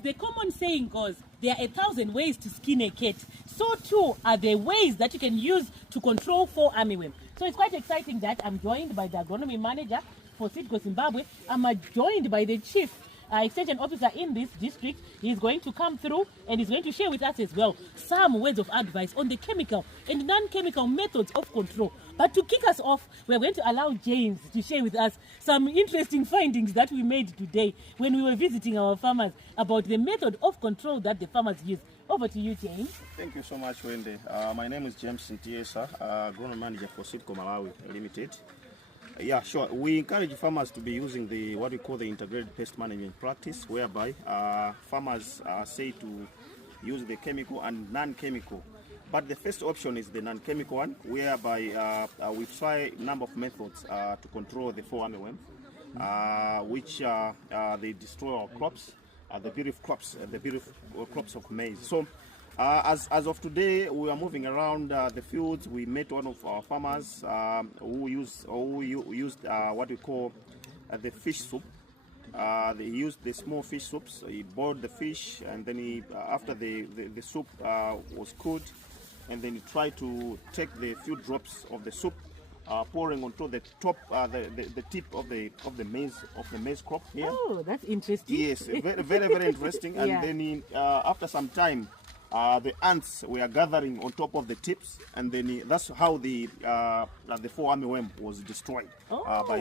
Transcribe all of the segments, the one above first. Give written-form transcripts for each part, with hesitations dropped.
as the common saying goes, there are 1,000 ways to skin a cat. So too are the ways that you can use to control fall armyworm. So it's quite exciting that I'm joined by the agronomy manager for Seedco Zimbabwe. I'm joined by the chief extension officer in this district. He's going to come through and he's going to share with us as well some words of advice on the chemical and non-chemical methods of control. But to kick us off, we're going to allow James to share with us some interesting findings that we made today when we were visiting our farmers about the method of control that the farmers use. Over to you, James. Thank you so much, Wendy. My name is James Ntiesa, agronomy manager for Seedco Malawi Limited. Yeah, sure. We encourage farmers to be using what we call the integrated pest management practice, whereby farmers say to use the chemical and non-chemical. But the first option is the non-chemical one, whereby we try a number of methods to control the fall armyworm, which they destroy our crops, the beautiful crops of maize. So, as of today, we are moving around the fields. We met one of our farmers who used what we call the fish soup. They used the small fish soups. He boiled the fish, and then after the soup was cooled, and then he tried to take the few drops of the soup, pouring onto the top, the tip of the maize crop here. Oh, that's interesting. Yes, very interesting. And Yeah. then after some time, the ants were gathering on top of the tips, and then that's how the fall armyworm was destroyed by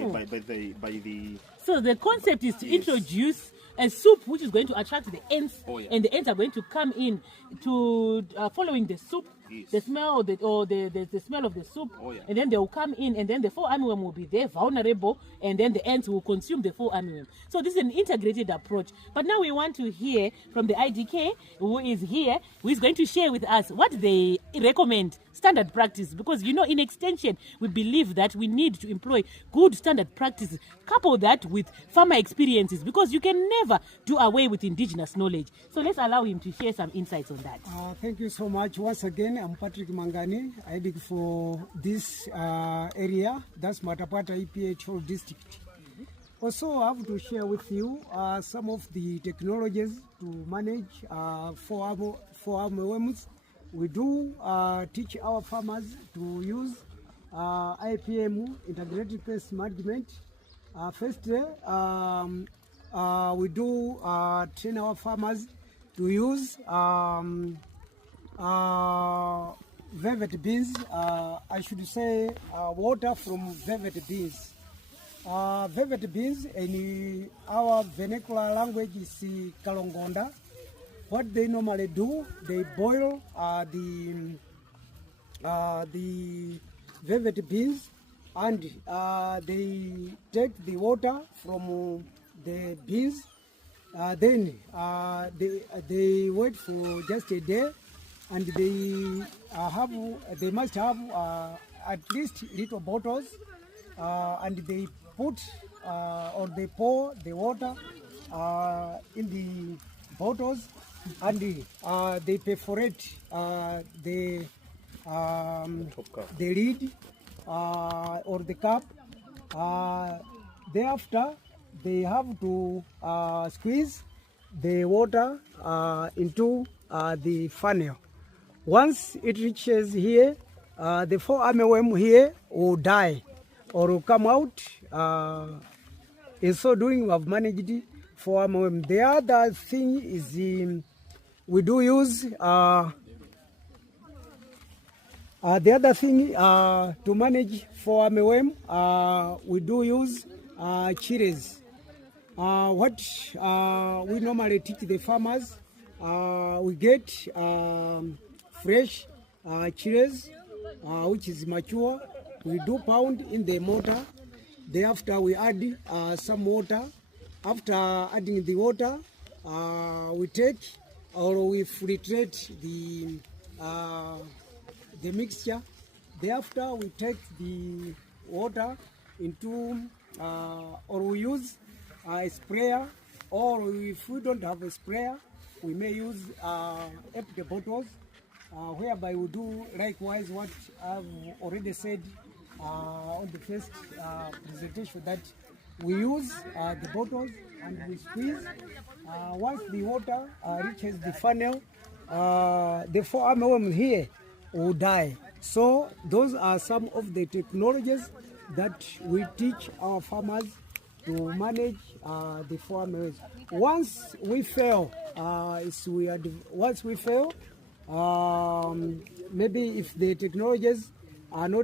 the. So the concept is to Yes. introduce a soup which is going to attract the ants, Oh, yeah. and the ants are going to come in to following the soup, Yes. the smell of the smell of the soup, Oh, yeah. and then they will come in, and then the fall armyworm will be there, vulnerable, and then the ants will consume the fall armyworm. So this is an integrated approach. But now we want to hear from the IDK who is here, who is going to share with us what they recommend standard practice, because in extension we believe that we need to employ good standard practices, couple that with farmer experiences, because you can never do away with indigenous knowledge. So let's allow him to share some insights on that. Thank you so much. Once again, I'm Patrick Mangani. I dig for this area, that's Matapata EPA Thyolo District. Also, I have to share with you some of the technologies to manage fall armyworms. We do teach our farmers to use IPM, Integrated Pest Management. Firstly, we do train our farmers to use velvet beans. I should say water from velvet beans. Velvet beans in our vernacular language is kalongonda. What they normally do, they boil the velvet beans, and they take the water from the beans. Then they wait for just a day, and they must have at least little bottles, and they put or they pour the water in the bottles, and they perforate the lid or the cap. Thereafter, they have to squeeze the water into the funnel. Once it reaches here, the fall armyworm here will die or will come out. In so doing, we have managed fall armyworm. The other thing is we do use to manage fall armyworm. We do use chillies. What we normally teach the farmers, we get fresh chillies, which is mature. We do pound in the mortar. Thereafter, we add some water. After adding the water, we take or we filtrate the mixture. Thereafter, we take the water into or we use a sprayer, or if we don't have a sprayer, we may use empty bottles, whereby we do likewise what I've already said on the first presentation, that we use the bottles and we squeeze Once the water reaches the funnel, the 4 armyworms here will die. So those are some of the technologies that we teach our farmers to manage the 4 armyworms. Once we fail, maybe if the technologies are not